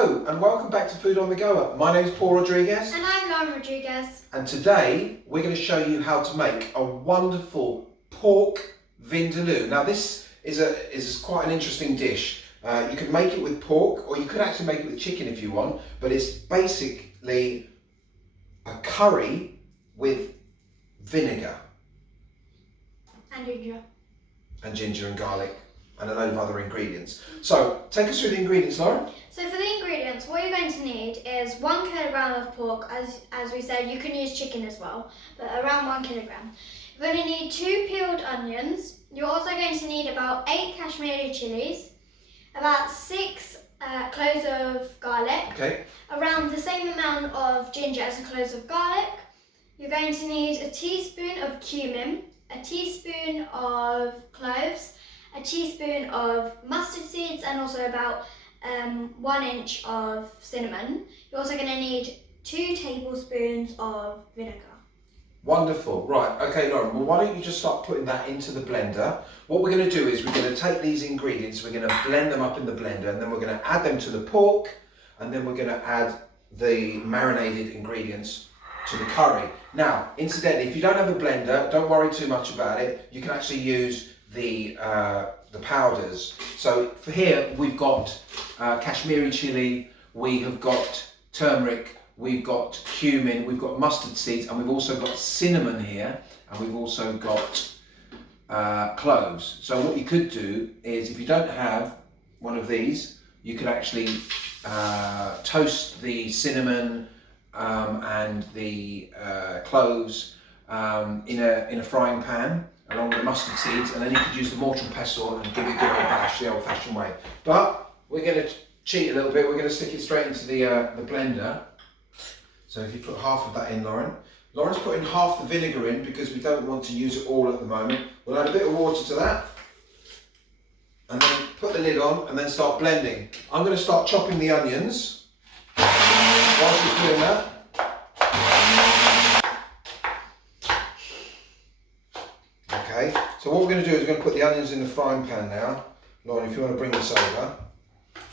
Hello and welcome back to Food on the Go. My name is Paul Rodriguez. And I'm Lauren Rodriguez. And today we're going to show you how to make a wonderful pork vindaloo. Now this is quite an interesting dish. You could make it with pork or you could actually make it with chicken if you want, but it's basically a curry with vinegar. And ginger and garlic and a load of other ingredients. So take us through the ingredients, Lauren. So for the ingredients, what you're going to need is 1 kilogram of pork. As we said, you can use chicken as well, but around 1 kilogram. You're going to need 2 peeled onions. You're also going to need about 8 Kashmiri chillies, about 6 cloves of garlic, Okay. around the same amount of ginger as the cloves of garlic. You're going to need a teaspoon of cumin, a teaspoon of cloves, a teaspoon of mustard seeds, and also about 1 inch of cinnamon. You're also going to need 2 tablespoons of vinegar. Wonderful. Right, okay, Lauren, well, why don't you just start putting that into the blender. What we're going to do is we're going to take these ingredients, we're going to blend them up in the blender, and then we're going to add them to the pork, and then we're going to add the marinated ingredients to the curry. Now, incidentally, if you don't have a blender, don't worry too much about it. You can actually use the powders. So for here, we've got Kashmiri chili, we have got turmeric, we've got cumin, we've got mustard seeds, and we've also got cinnamon here, and we've also got cloves. So what you could do is, if you don't have one of these, you could actually toast the cinnamon and the cloves in a frying pan along with the mustard seeds, and then you could use the mortar and pestle and give it a good old bash the old-fashioned way. But we're going to cheat a little bit. We're going to stick it straight into the blender. So if you put half of that in, Lauren. Lauren's putting half the vinegar in because we don't want to use it all at the moment. We'll add a bit of water to that, and then put the lid on, and then start blending. I'm going to start chopping the onions whilst you're doing that. Okay, so what we're going to do is we're going to put the onions in the frying pan now. Lauren, if you want to bring this over.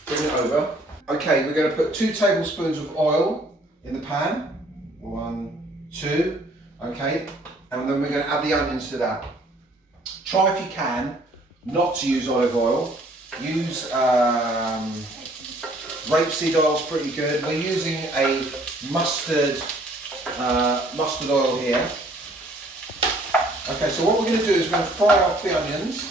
Bring it over. Okay, we're going to put 2 tablespoons of oil in the pan. 1, 2, okay, and then we're going to add the onions to that. Try if you can not to use olive oil. Use rapeseed oil is pretty good. We're using a mustard oil here. Okay, so what we're going to do is we're going to fry off the onions.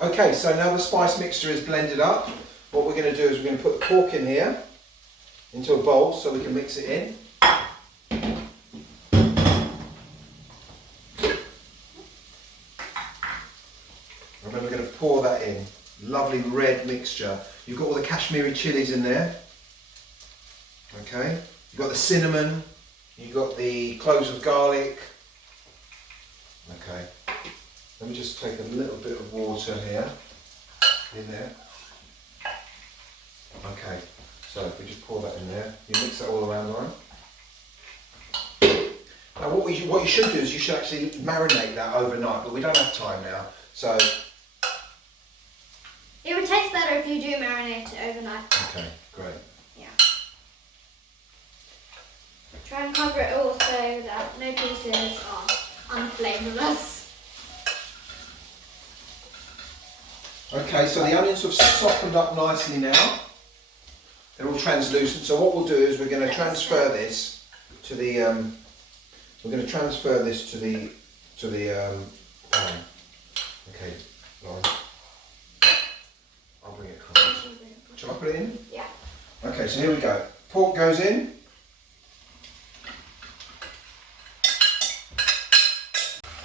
Okay, so now the spice mixture is blended up. What we're going to do is we're going to put the pork in here into a bowl so we can mix it in. And then we're going to pour that in. Lovely red mixture. You've got all the Kashmiri chilies in there. Okay, you've got the cinnamon, you've got the cloves of garlic. Okay, let me just take a little bit of water here, in there. Okay, so if we just pour that in there, you mix that all around, Lauren. Now what you should do is you should actually marinate that overnight, but we don't have time now, so. It would taste better if you do marinate it overnight. Okay, great. Yeah. Try and cover it all so that no pieces are unflavorless. Okay, so the onions have softened up nicely now. They're all translucent. So what we'll do is we're going to transfer this to the pan. Okay, Lauren. I'll bring it closer. Shall I put it in? Yeah. Okay, so here we go. Pork goes in.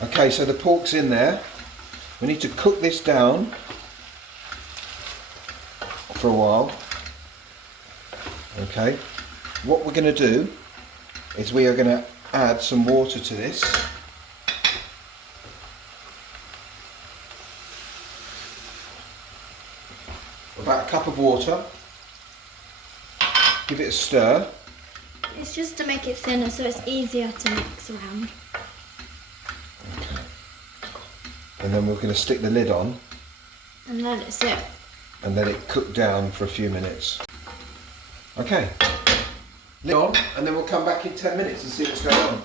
Okay, so the pork's in there. We need to cook this down for a while. Okay, what we're going to do is we are going to add some water to this. About a cup of water. Give it a stir. It's just to make it thinner so it's easier to mix around. Okay. And then we're going to stick the lid on And let it sit. and let it cook down for a few minutes. Okay, lid on, and then we'll come back in 10 minutes and see what's going on.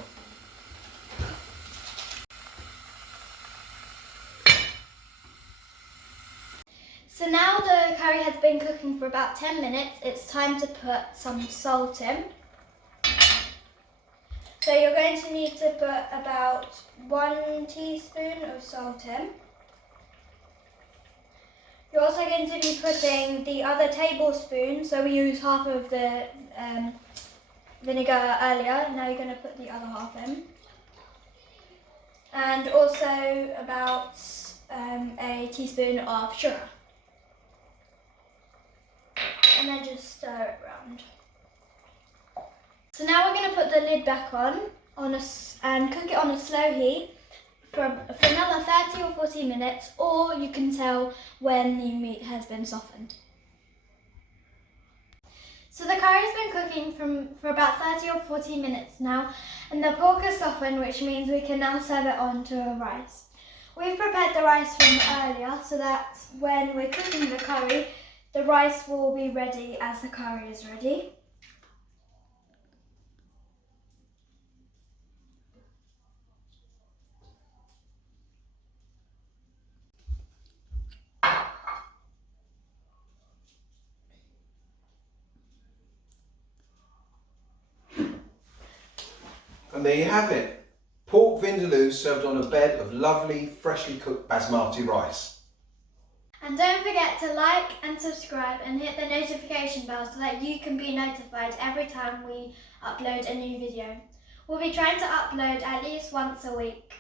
So now the curry has been cooking for about 10 minutes, it's time to put some salt in. So you're going to need to put about 1 teaspoon of salt in. You're also going to be putting the other tablespoon, so we used half of the vinegar earlier, now you're going to put the other half in. And also about a teaspoon of sugar. And then just stir it around. So now we're going to put the lid back on and cook it on a slow heat for another 30 or 40 minutes, or you can tell when the meat has been softened. So the curry's been cooking for about 30 or 40 minutes now, and the pork is softened, which means we can now serve it on to rice. We've prepared the rice from earlier so that when we're cooking the curry, the rice will be ready as the curry is ready. And there you have it. Pork vindaloo served on a bed of lovely, freshly cooked basmati rice. And don't forget to like and subscribe and hit the notification bell so that you can be notified every time we upload a new video. We'll be trying to upload at least once a week.